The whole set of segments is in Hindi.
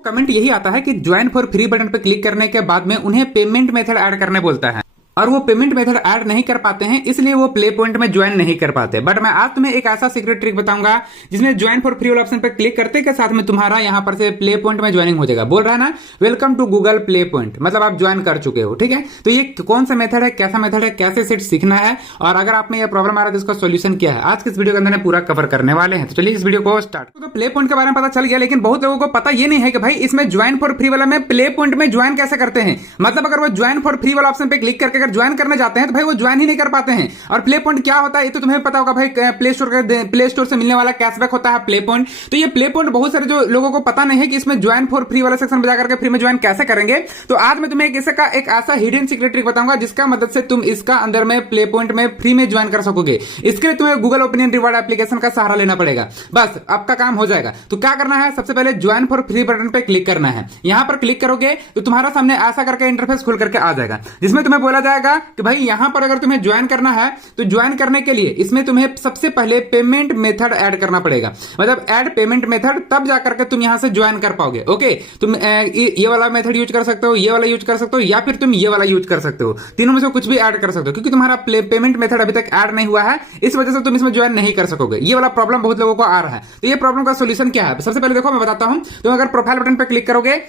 कमेंट यही आता है कि ज्वाइन फॉर फ्री बटन पर क्लिक करने के बाद में उन्हें पेमेंट मेथड ऐड करने बोलता है और वो पेमेंट मेथड ऐड नहीं कर पाते हैं, इसलिए वो प्ले पॉइंट में ज्वाइन नहीं कर पाते। बट मैं आज तुम्हें एक ऐसा सीक्रेट ट्रिक बताऊंगा जिसमें ज्वाइन फॉर फ्री वाला ऑप्शन पर क्लिक करते के साथ में तुम्हारा यहां पर से प्ले पॉइंट में ज्वाइनिंग हो जाएगा। बोल रहा है ना, welcome to Google play point, मतलब आप ज्वाइन कर चुके हो। ठीक है, तो ये कौन सा मेथड है, कैसा मेथड है, कैसे सेट सीखना है, और अगर आप में यह प्रॉब्लम आ रहा है तो इसका सोल्यूशन क्या है, आज के इस वीडियो के अंदर पूरा कवर करने वाले हैं। तो चलिए इस वीडियो को स्टार्ट। तो प्ले पॉइंट के बारे में पता चल गया, लेकिन बहुत लोगों को पता ये नहीं है कि भाई इसमें ज्वाइन फॉर फ्री वाला में प्ले पॉइंट में ज्वाइन कैसे करते हैं। मतलब अगर वो ज्वाइन फॉर फ्री वाला ऑप्शन पे क्लिक करके अगर ज्वाइन करने जाते हैं तो भाई वो ज्वाइन ही नहीं कर पाते हैं। और प्ले पॉइंट क्या होता है ये तो तुम्हें पता होगा भाई, प्ले स्टोर से मिलने वाला कैशबैक होता है प्ले पॉइंट। तो ये प्ले पॉइंट बहुत सारे जो लोगों को पता नहीं है कि इसमें ज्वाइन फॉर फ्री वाला सेक्शन बजा करके फ्री में ज्वाइन कैसे करेंगे। तो आज मैं तुम्हें इसका एक ऐसा हिडन सीक्रेट ट्रिक बताऊंगा जिसका मदद से तुम इसका अंदर में प्ले पॉइंट में फ्री में ज्वाइन कर सकोगे। इसके लिए तुम्हें गूगल ओपिनियन रिवॉर्ड एप्लीकेशन का सहारा लेना पड़ेगा, बस आपका काम हो जाएगा। तो क्या करना है, सबसे पहले ज्वाइन फॉर फ्री बटन पे क्लिक करना है। यहां पर क्लिक करोगे तो तुम्हारा सामने ऐसा करके इंटरफेस खुल करके आ जाएगा, जिसमें तुम्हें बोला जाएगा कि भाई यहां पर अगर तुम्हें ज्वाइन करना है तो ज्वाइन करने के लिए इसमें तुम्हें सबसे पहले पेमेंट मेथड ऐड करना पड़ेगा। मतलब ऐड पेमेंट मेथड, तब जाकर के तुम यहां से ज्वाइन कर पाओगे। ओके, तुम ये वाला मेथड यूज कर सकते हो, ये वाला यूज कर सकते हो, या फिर तुम ये वाला यूज कर सकते हो। तीनों में से कुछ भी ऐड कर सकते हो, क्योंकि तुम्हारा पेमेंट मेथड अभी तक ऐड नहीं हुआ है, इस वजह से तुम इसमें ज्वाइन नहीं कर सकोगे। ये वाला प्रॉब्लम बहुत लोगों को आ रहा है। तो ये प्रॉब्लम का सोल्यूशन क्या है, सबसे पहले देखो मैं बताता हूं। तुम अगर प्रोफाइल बटन पर क्लिक करोगे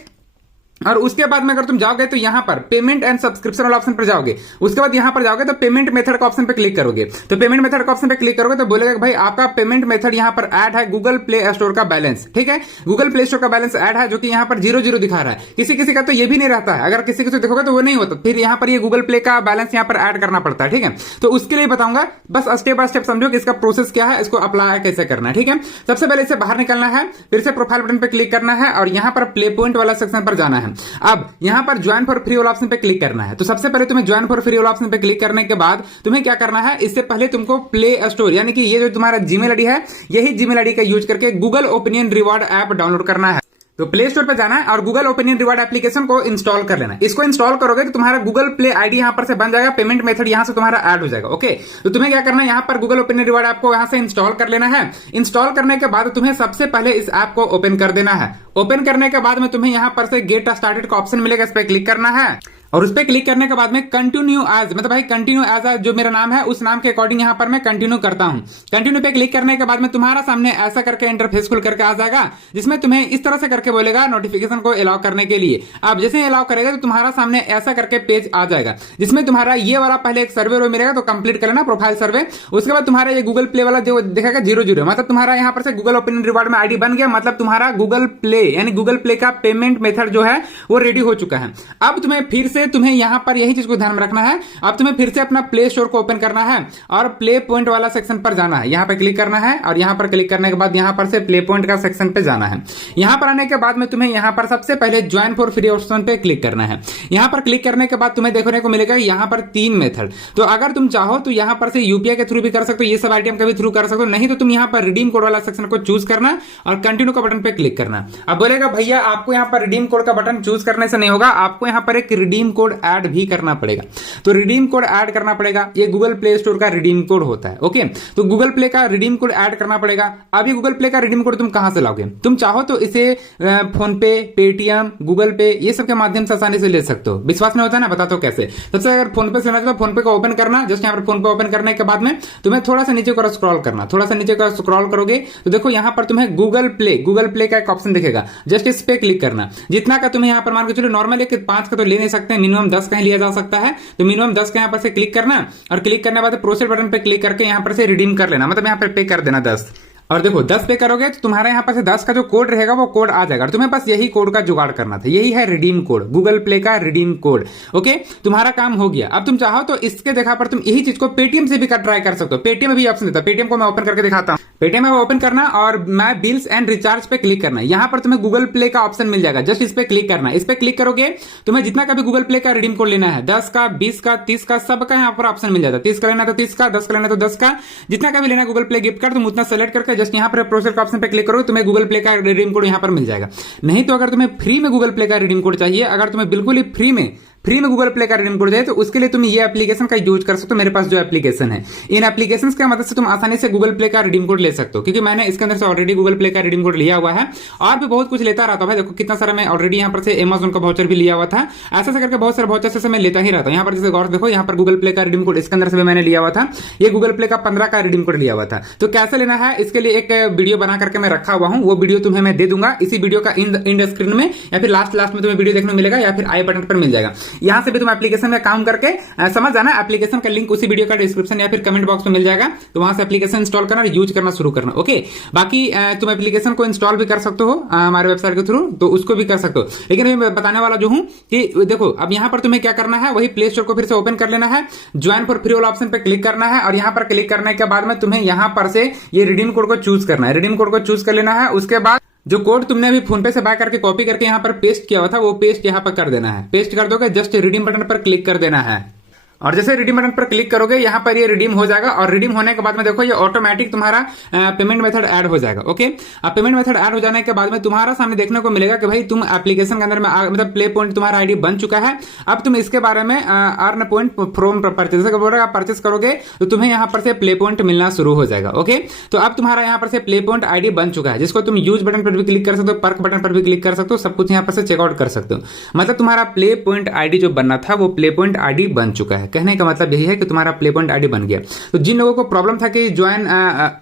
और उसके बाद में अगर तुम जाओगे तो यहां पर पेमेंट एंड सब्सक्रिप्शन वाला ऑप्शन पर जाओगे। उसके बाद यहां पर जाओगे तो पेमेंट मेथड का ऑप्शन पे क्लिक करोगे। तो पेमेंट मेथड का ऑप्शन पे क्लिक करोगे तो बोलेगा कि भाई आपका पेमेंट मेथड यहां पर ऐड है गूगल प्ले स्टोर का बैलेंस। ठीक है, गूगल प्ले स्टोर का बैलेंस ऐड है, जो कि यहां पर 0 दिखा रहा है। किसी किसी का तो ये भी नहीं रहता है, अगर किसी किसी देखोगे तो वो नहीं होता, फिर यहां पर ये गूगल प्ले का बैलेंस यहां पर ऐड करना पड़ता है। ठीक है, तो उसके लिए बताऊंगा, बस स्टेप बाय स्टेप समझो कि इसका प्रोसेस क्या है, इसको अप्लाई कैसे करना है। ठीक है, सबसे पहले इसे बाहर निकलना है, फिर से प्रोफाइल बटन पे क्लिक करना है और यहां पर प्ले पॉइंट वाला सेक्शन पर जाना है। अब यहां पर ज्वाइन फॉर फ्री वाला ऑप्शन पे क्लिक करना है। तो सबसे पहले तुम्हें ज्वाइन फॉर फ्री वाला ऑप्शन पे क्लिक करने के बाद तुम्हें क्या करना है, इससे पहले तुमको प्ले स्टोर यानी कि ये जो तुम्हारा जीमेल आईडी है, यही जीमेल आईडी का यूज करके Google opinion reward app download करना है। तो प्ले स्टोर पे जाना है और गूगल ओपिनियन रिवॉर्ड एप्लीकेशन को इंस्टॉल कर लेना है। इसको इंस्टॉल करोगे तो तुम्हारा गूगल प्ले आईडी यहां पर से बन जाएगा, पेमेंट मेथड यहां से तुम्हारा ऐड हो जाएगा। ओके, तो तुम्हें क्या करना है, यहां पर गूगल ओपिनियन रिवॉर्ड ऐप को यहां से इंस्टॉल कर लेना है। इंस्टॉल करने के बाद तुम्हें सबसे पहले इस ऐप को ओपन कर देना है। ओपन करने के बाद में तुम्हें यहां पर से गेट स्टार्टेड का ऑप्शन मिलेगा, इस पर क्लिक करना है और उस पर क्लिक करने के बाद में कंटिन्यू एज, मतलब भाई कंटिन्यू एज जो मेरा नाम है उस नाम के अकॉर्डिंग यहां पर मैं कंटिन्यू करता हूं। कंटिन्यू पे क्लिक करने के बाद में तुम्हारा सामने ऐसा करके इंटरफेस खुल करके आ जाएगा, जिसमें तुम्हें इस तरह से करके बोलेगा नोटिफिकेशन को अलाउ करने के लिए। अब जैसे अलाउ करेगा तो तुम्हारा सामने ऐसा करके पेज आ जाएगा, जिसमें तुम्हारा ये वाला पहले एक सर्वे रो मिलेगा, तो कंप्लीट कर लेना प्रोफाइल सर्वे। उसके बाद तुम्हारा ये गूगल प्ले वाला जो दिखेगा 0 मतलब तुम्हारा यहां पर से गूगल ओपिनियन रिवॉर्ड में आईडी बन गया, मतलब तुम्हारा गूगल प्ले यानी गूगल प्ले का पेमेंट मेथड जो है वो रेडी हो चुका है। अब तुम्हें फिर से तुम्हें यहां पर यही चीज को ध्यान में रखना है। अब तुम्हें फिर से अपना प्ले स्टोर को ओपन करना है और प्ले पॉइंट वाला सेक्शन पर जाना है। यहां पर क्लिक करना है और यहां पर क्लिक करने के बाद यहां पर से प्ले पॉइंट का सेक्शन पे जाना है। यहां पर आने के बाद में तुम्हें यहां पर सबसे पहले ज्वाइन फॉर फ्री ऑप्शन पे क्लिक करना है। यहां पर क्लिक करने के बाद तुम्हें देखने को मिलेगा यहां पर 3 मेथड। तो अगर तुम चाहो तो यहां पर से यूपीआई के थ्रू भी कर सकते हो, ये सब आईटीएम के भी थ्रू कर सकते हो, नहीं तो तुम यहां पर रिडीम कोड वाला सेक्शन को चूज करना और कंटिन्यू का बटन पे क्लिक करना। अब बोलेगा भैया आपको यहां पर रिडीम कोड का बटन चूज करने से नहीं होगा, आपको यहां पर एक रिडीम कोड ऐड भी करना पड़ेगा। तो रिडीम कोड ऐड करना पड़ेगा, ये गूगल प्ले स्टोर का रिडीम कोड होता है। ओके, तो गूगल प्ले का रिडीम कोड ऐड करना पड़ेगा। अब ये गूगल प्ले का रिडीम कोड तुम कहां से लाओगे, तुम चाहो तो इसे फोन पे, पेटीएम, गूगल पे ये सब के माध्यम से आसानी से ले सकते हो। विश्वास नहीं होता है ना, बताता हूं कैसे। सबसे अगर फोन पे से लेना तो फोन पे को ओपन करना, जस्ट यहां पर फोन पे ओपन करने के बाद में तुम्हें थोड़ा सा नीचे को स्क्रॉल करना। थोड़ा सा नीचे को स्क्रॉल करोगे तो देखो यहां पर तुम्हें गूगल प्ले का एक ऑप्शन दिखेगा, जस्ट इस पे क्लिक करना। जितना का तुम्हें यहां पर मान के चलो, नॉर्मली 5 का तो ले नहीं सकते, मिनिमम 10 का ही लिया जा सकता है। तो मिनिमम 10 का यहां पर से क्लिक करना और क्लिक करने के बाद प्रोसीड बटन पे क्लिक करके यहां पर से रिडीम कर लेना, मतलब यहां पर पे कर देना 10। और देखो 10 पे करोगे तो तुम्हारे यहाँ पर से 10 का जो कोड रहेगा वो कोड आ जाएगा। तुम्हें बस यही कोड का जुगाड़ करना था, यही है रिडीम कोड, गूगल प्ले का रिडीम कोड। ओके, तुम्हारा काम हो गया। अब तुम चाहो तो इसके जगह पर तुम यही चीज को पेटीएम से भी ट्राई कर सकते हो। पेटीएम में भी ऑप्शन देता है, पेटीएम को मैं ओपन करके दिखाता हूँ। पेटीएम में ओपन करना और मैं बिल्स एंड रिचार्ज पे क्लिक करना। यहाँ पर तुम्हें गूगल प्ले का ऑप्शन मिल जाएगा, जस्ट इस पे क्लिक करना। इस पे क्लिक करोगे तुम्हें जितना का भी गूगल प्ले का रिडीम कोड लेना है, 10 का, 20 का, 30 का, सबका यहाँ पर ऑप्शन मिल जाता है। 30 का लेना तो 30 का, 10 का लेना तो 10 का, जितना का भी लेना गूगल प्ले गिफ्ट कार्ड तुम उतना सेलेक्ट करके जस्ट यहाँ पर प्रोसेस ऑप्शन पे क्लिक करोगे, तुम्हें गूगल प्ले का रिडीम कोड यहां पर मिल जाएगा। नहीं तो अगर तुम्हें फ्री में गूगल प्ले का रिडीम कोड चाहिए, अगर तुम्हें बिल्कुल ही फ्री में फ्री में गूगल प्ले का रिडीम कोड दे, तो उसके लिए तुम ये एप्लीकेशन का यूज कर सकते हो। मेरे पास जो एप्लीकेशन है, इन एप्लीकेशंस की मदद से तुम आसानी से गूगल प्ले का रिडीम कोड ले सकते हो, क्योंकि मैंने इसके अंदर से ऑलरेडी गूगल प्ले का रिडीम कोड लिया हुआ है और भी बहुत कुछ लेता रहता हूं। देखो कितना सारा मैं ऑलरेडी यहाँ पर से अमेज़न का वाउचर भी लिया हुआ था, ऐसे करके बहुत सारे वाउचर से मैं लेता ही रहता हूं। यहाँ पर जैसे गौर देखो, यहाँ पर गूगल प्ले का रिडीम कोड इसके अंदर से भी मैंने लिया हुआ था, ये गूगल प्ले का 15 का रिडीम कोड लिया हुआ था। तो कैसे लेना है इसके लिए एक वीडियो बना करके मैं रखा हुआ हूं, वो वीडियो तुम्हें मैं दे दूंगा इसी वीडियो का इंड स्क्रीन में, या फिर लास्ट में तुम्हें वीडियो देखने मिलेगा, या फिर आई बटन पर मिल जाएगा। यहां से भी तुम एप्लीकेशन में काम करके समझ जाना। एप्लीकेशन का लिंक उसी वीडियो का डिस्क्रिप्शन या फिर कमेंट बॉक्स में मिल जाएगा, तो वहां से एप्लीकेशन इंस्टॉल करना और यूज करना शुरू करना। ओके, बाकी तुम एप्लीकेशन को इंस्टॉल भी कर सकते हो हमारे वेबसाइट के थ्रू, तो उसको भी कर सकते हो। लेकिन मैं बताने वाला जो हूं कि देखो, अब यहां पर तुम्हें क्या करना है, वही प्ले स्टोर को फिर से ओपन कर लेना है, ज्वाइन फॉर फ्री वाला ऑप्शन पे क्लिक करना है, और यहां पर क्लिक करने के बाद में तुम्हें यहां पर से ये रिडीम कोड को चूज करना है। रिडीम कोड को चूज कर लेना है, उसके बाद जो कोड तुमने अभी फोन पे से बाय करके कॉपी करके यहाँ पर पेस्ट किया हुआ था, वो पेस्ट यहाँ पर कर देना है। पेस्ट कर दोगे, जस्ट रिडीम बटन पर क्लिक कर देना है, और जैसे रिडीम बटन पर क्लिक करोगे यहाँ पर ये रिडीम हो जाएगा। और रिडीम होने के बाद में देखो, ये ऑटोमेटिक तुम्हारा पेमेंट मेथड ऐड हो जाएगा। ओके, अब पेमेंट मेथड ऐड हो जाने के बाद में तुम्हारा सामने देखने को मिलेगा कि भाई तुम एप्लीकेशन के अंदर में मतलब प्ले पॉइंट तुम्हारा आईडी बन चुका है। अब तुम इसके बारे में अर्न पॉइंट फ्रॉम परचेज बोलेगा, परचेस करोगे तो तुम्हें यहाँ पर से प्ले पॉइंट मिलना शुरू हो जाएगा। ओके, तो अब तुम्हारा यहाँ पर से प्ले पॉइंट आईडी बन चुका है, जिसको तुम यूज बटन पर भी क्लिक कर सकते हो, पर्क बटन पर भी क्लिक कर सकते हो, सब कुछ यहाँ पर से चेकआउट कर सकते हो। मतलब तुम्हारा प्ले पॉइंट आईडी जो बनना था, वो प्ले पॉइंट आईडी बन चुका है। कहने का मतलब यही है कि तुम्हारा प्ले पॉइंट आईडी बन गया। तो जिन लोगों को प्रॉब्लम था कि ज्वाइन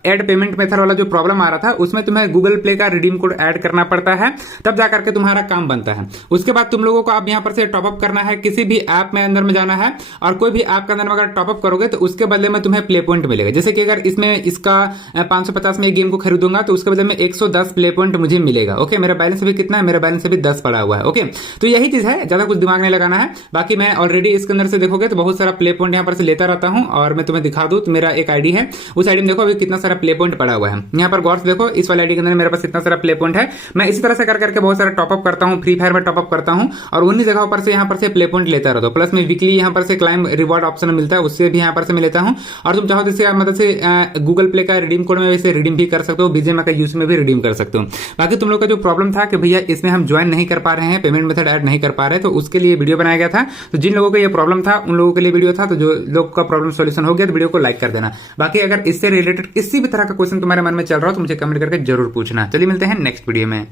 ऐड पेमेंट मेथड वाला जो प्रॉब्लम आ रहा था, उसमें तुम्हें गूगल प्ले का रिडीम कोड ऐड करना पड़ता है, तब जाकर के तुम्हारा काम बनता है। उसके बाद तुम लोगों को अब यहां पर से टॉपअप करना है, किसी भी ऐप में अंदर में जाना है, और कोई भी ऐप के अंदर में अगर टॉपअप करोगे तो उसके बदले में तुम्हें प्ले पॉइंट मिलेगा। जैसे कि अगर इसमें इसका 550 में गेम को खरीदूंगा तो उसके बदले में 110 प्ले पॉइंट मुझे मिलेगा। ओके, मेरा बैलेंस अभी कितना है, मेरा बैलेंस अभी 10 पड़ा हुआ है। ओके, तो यही चीज है, ज्यादा कुछ दिमाग नहीं लगाना है। बाकी मैं ऑलरेडी इसके अंदर से देखोगे तो बहुत सारा प्ले पॉइंट यहां पर से लेता रहता हूं, और मैं तुम्हें दिखा दूं तो मेरा एक आईडी है, उस आईडी में देखो अभी कितना सारा प्ले पॉइंट पड़ा हुआ है। यहाँ पर गौर से देखो, इस वाले आईडी के अंदर मेरे पास इतना सारा प्ले पॉइंट है। मैं इसी तरह से कर करके बहुत सारा टॉपअप करता हूँ, फ्री फायर में टॉपअप करता हूँ, और उन्हीं जगहों पर से यहाँ पर से प्ले पॉइंट लेता रहता हूँ। प्लस में वीकली यहाँ पर से क्लाइम रिवॉर्ड ऑप्शन मिलता है, उससे भी यहाँ पर से मैं लेता हूँ। और तुम चाहो तो इससे मदद से गूगल प्ले का रिडीम कोड में वैसे रिडीम भी कर सकते हो, बीजेएमआई का यूज में भी रिडीम कर सकते हो। बाकी तुम लोग का जो प्रॉब्लम था कि भैया इसमें हम ज्वाइन नहीं कर पा रहे हैं, पेमेंट मेथड ऐड नहीं कर पा रहे, तो उसके लिए वीडियो बनाया गया था। तो जिन लोगों को ये प्रॉब्लम था उन लोगों के लिए वीडियो था, तो जो लोग का प्रॉब्लम सॉल्यूशन हो गया तो वीडियो को लाइक कर देना। बाकी अगर इससे रिलेटेड किसी भी तरह का क्वेश्चन तुम्हारे मन में चल रहा हो तो मुझे कमेंट करके जरूर पूछना। चलिए मिलते हैं नेक्स्ट वीडियो में।